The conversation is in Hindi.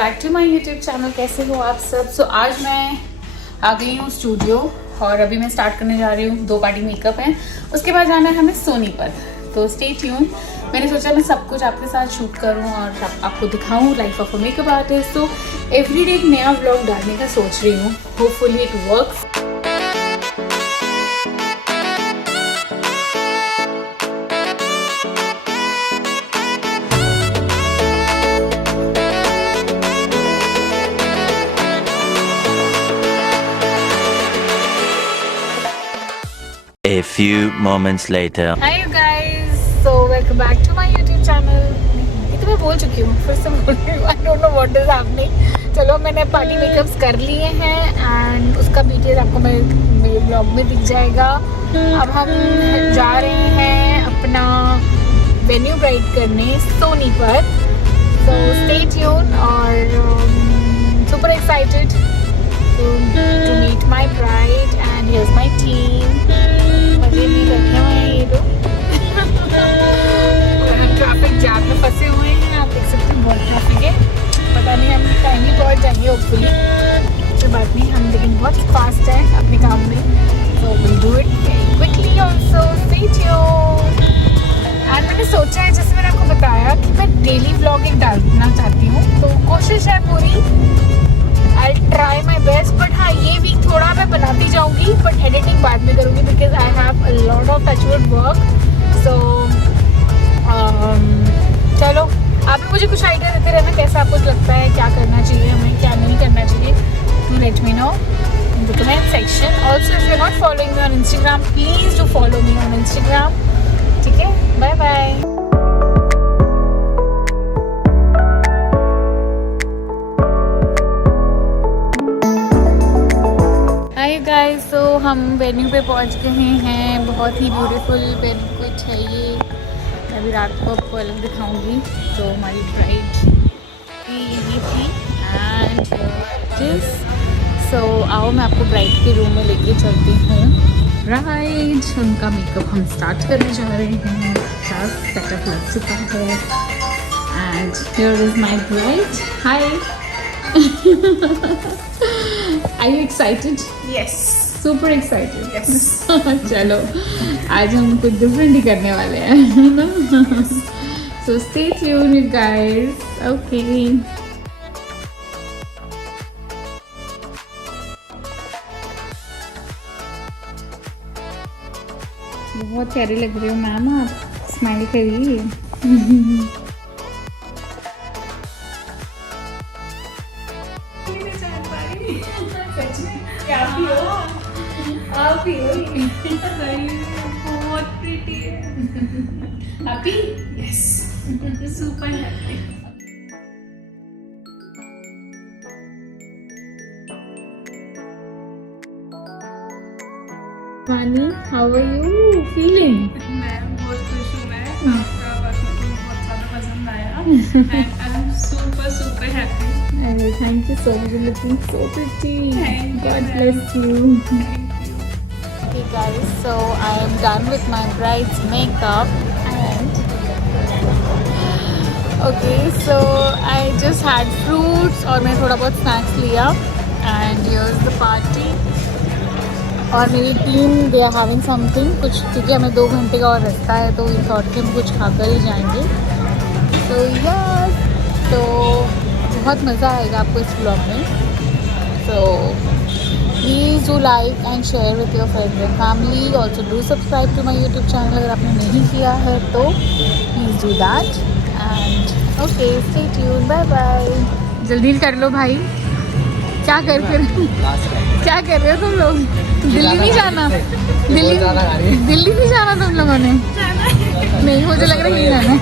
Back to my YouTube channel. कैसे हो आप सब? सो आज मैं आ गई हूँ स्टूडियो और अभी मैं स्टार्ट करने जा रही हूँ। 2 पार्टी मेकअप है, उसके बाद जाना है हमें सोनीपत। तो स्टे ट्यून। मैंने सोचा मैं सब कुछ आपके साथ शूट करूँ और आपको दिखाऊँ life of a makeup artist. तो एवरीडे एक नया व्लॉग डालने का सोच रही हूँ। Hopefully it works. A few moments later. Hi you guys, so welcome back to my YouTube channel. ये तो मैं बोल चुकी हूँ, फिर से बोल रही हूँ। I don't know what is happening. चलो मैंने पार्टी मेकअप्स कर लिए हैं एंड उसका डिटेल आपको मेरे ब्लॉग में दिख जाएगा। अब हम जा रहे हैं अपना वेन्यू ब्राइड करने सोनीपत। So stay tuned और super excited to meet my bride and here's my team. मजे में बैठे हुए हैं ये लोग। हम ट्रैफिक जैम में फंसे हुए हैं, आप देख सकते हैं बहुत ट्रैफिक है। पता नहीं हम टाइम ही पहुँच जाएंगे होपफुली। कोई बात नहीं, हम लेकिन बहुत फास्ट है अपने काम में। So we'll do it very quickly also. Stay tuned. And मैंने सोचा है, जैसे मैंने आपको बताया कि मैं डेली व्लॉगिंग डालना चाहती हूँ, तो कोशिश है पूरी। I'll try my best, but हाँ ये वीक थोड़ा मैं बनाती जाऊँगी, बट एडिटिंग बाद में करूँगी because I have a lot of touchwood work. So चलो आप भी मुझे कुछ आइडिया देते रहना, कैसा आपको लगता है, क्या करना चाहिए हमें, क्या नहीं करना चाहिए। Do let me know in the comment section. Also if you're not following me on Instagram, please do follow me on Instagram. ठीक है, बाय बाय। हाय गाइस, सो हम वेन्यू पे पहुंच गए हैं। बहुत ही ब्यूटीफुल बैंक्वेट है ये। मैं अभी रात को आपको अलग दिखाऊंगी। तो हमारी ब्राइड ये थी एंड दिस। सो आओ मैं आपको ब्राइड के रूम में लेके चलती हूँ। ब्राइड उनका मेकअप हम स्टार्ट करने जा रहे हैं। सेटअप लग चुका है and here is my bride. Hi Are you excited? Yes. Super excited. Yes. चलो आज हम कुछ डिफरेंट ही करने वाले हैं, है ना? So stay tuned you guys. Okay. बहुत प्यारी लग रही हो मैम, आप स्माइल करिए। आप ही हो बहुत प्रीटी है। Happy? Yes, super happy. Vani, how are you feeling? मैं बहुत खुश हूँ। मैं आपका वर्क मुझे बहुत ज़्यादा पसंद आया and I'm super happy. Thank you so much. You're looking so pretty. Thank you, God ma'am. bless you. Thank you. Okay guys, so I am done with my bride's makeup and okay, so I just had fruits और मैं थोड़ा बहुत snacks लिया and here's the party. और मेरी team they are having something कुछ, क्योंकि हमें 2 घंटे का और रास्ता है तो इस थॉट के हम कुछ खाकर ही जाएंगे। तो यार तो बहुत मज़ा आएगा आपको इस ब्लॉग में। So please do like and share with your friends and family. Also do subscribe to my YouTube channel अगर आपने नहीं किया है तो please do that and okay stay tuned. Bye bye. जल्दी कर लो भाई, क्या कर रहे हो तुम लोग? दिल्ली नहीं जाना? दिल्ली नहीं जाना तुम लोगों ने? नहीं, मुझे लग रहा है नहीं जाना।